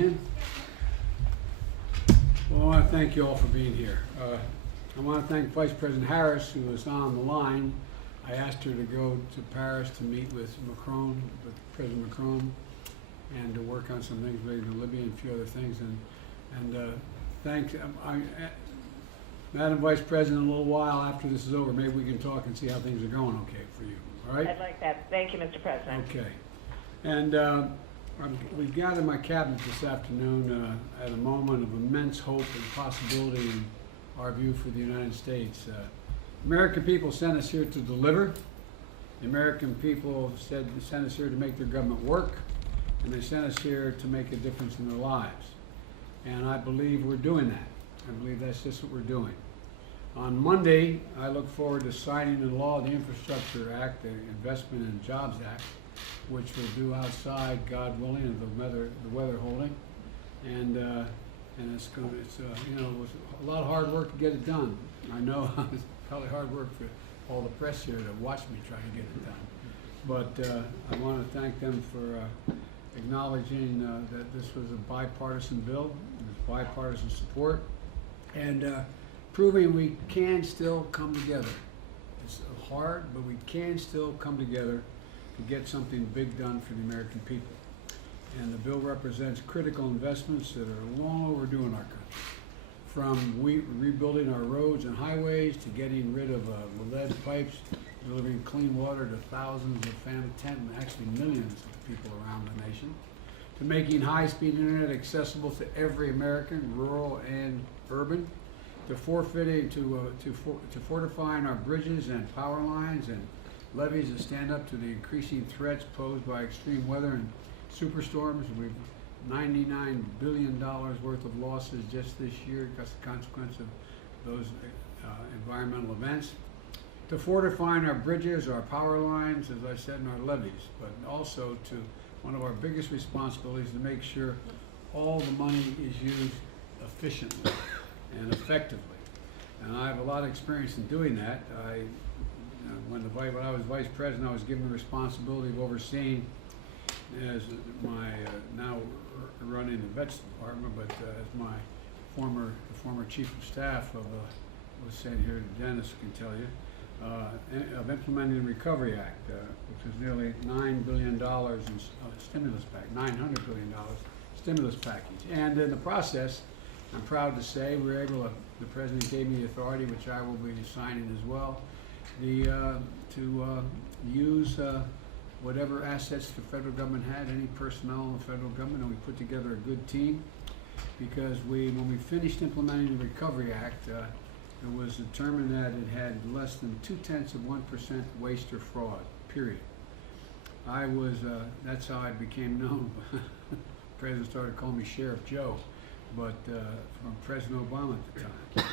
begin? Well, I want to thank you all for being here. I want to thank Vice President Harris, who is on the line. I asked her to go to Paris to meet with Macron, with President Macron, and to work on some things related to Libya and a few other things. And thanks, Madam Vice President, in a little while after this is over, maybe we can talk and see how things are going okay for you, all right? I'd like that. Thank you, Mr. President. Okay. And we've gathered my cabinet this afternoon at a moment of immense hope and possibility in our view for the United States. American people sent us here to deliver. The American people sent us here to make their government work, and they sent us here to make a difference in their lives. And I believe we're doing that. I believe that's just what we're doing. On Monday, I look forward to signing into law the Infrastructure Act, the Investment and Jobs Act, which we'll do outside, God willing, of the weather holding. And it's it was a lot of hard work to get it done. I know it's probably hard work for all the press here to watch me try to get it done. But I want to thank them for acknowledging that this was a bipartisan bill, there's bipartisan support, and proving we can still come together. It's hard, but we can still come together to get something big done for the American people. And the bill represents critical investments that are long overdue in our country. From rebuilding our roads and highways to getting rid of lead pipes, delivering clean water to thousands of actually millions of people around the nation, to making high-speed internet accessible to every American, rural and urban, to fortifying our bridges and power lines and levees that stand up to the increasing threats posed by extreme weather and superstorms. We've $99 billion worth of losses just this year as a consequence of those environmental events. To fortifying our bridges, our power lines, as I said, and our levees, but also to one of our biggest responsibilities to make sure all the money is used efficiently and effectively. And I have a lot of experience in doing that. When I was vice president, I was given the responsibility of overseeing, as my now running the vets department, but as my former chief of staff was saying here, Dennis can tell you, of implementing the Recovery Act, which was nearly $9 billion in stimulus package, $900 billion stimulus package. And in the process, I'm proud to say the president gave me the authority, which I will be signing as well, to use whatever assets the federal government had, any personnel in the federal government, and we put together a good team, because when we finished implementing the Recovery Act, it was determined that it had less than 0.2% waste or fraud, period. That's how I became known. The president started calling me Sheriff Joe, but from President Obama at the time.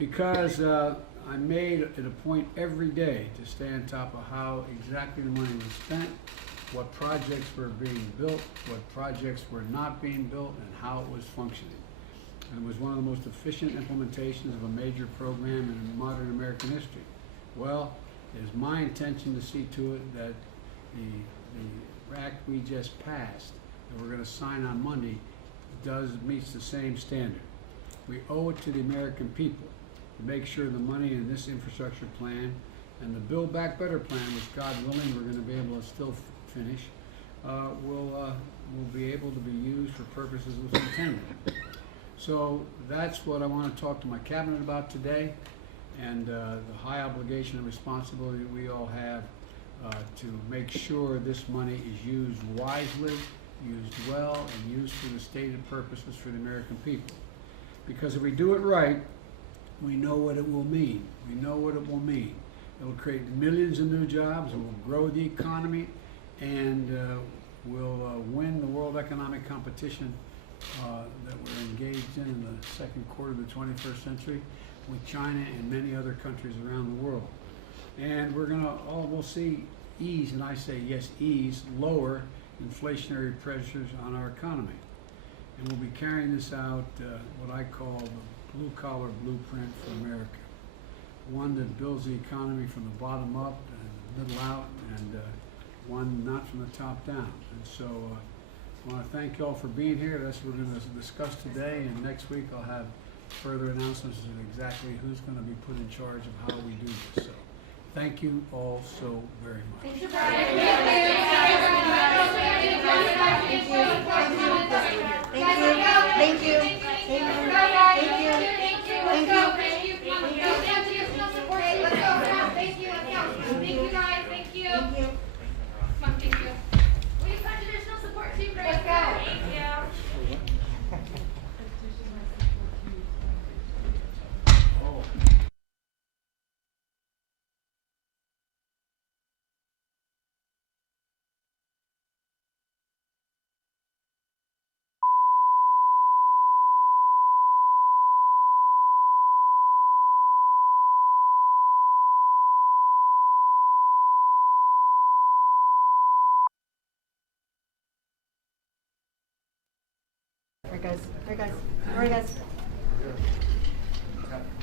Because I made it a point every day to stay on top of how exactly the money was spent, what projects were being built, what projects were not being built, and how it was functioning. And it was one of the most efficient implementations of a major program in modern American history. Well, it is my intention to see to it that the act we just passed, that we're going to sign on Monday, meets the same standard. We owe it to the American people to make sure the money in this infrastructure plan and the Build Back Better plan, which God willing we're going to be able to still finish, will be able to be used for purposes it was intended. So that's what I want to talk to my cabinet about today, and the high obligation and responsibility that we all have to make sure this money is used wisely, used well, and used for the stated purposes for the American people. Because if we do it right, we know what it will mean. We know what it will mean. It will create millions of new jobs, it will grow the economy, and will win the world economic competition that we're engaged in the second quarter of the 21st century with China and many other countries around the world. And we'll see ease, and I say yes, ease, lower inflationary pressures on our economy. And we'll be carrying this out, what I call the blue-collar blueprint for America. One that builds the economy from the bottom up and the middle out, and one not from the top down. And so I want to thank you all for being here. That's what we're going to discuss today, and next week I'll have further announcements of exactly who's going to be put in charge of how we do this. So, thank you all so very much. Thank you. All right, guys.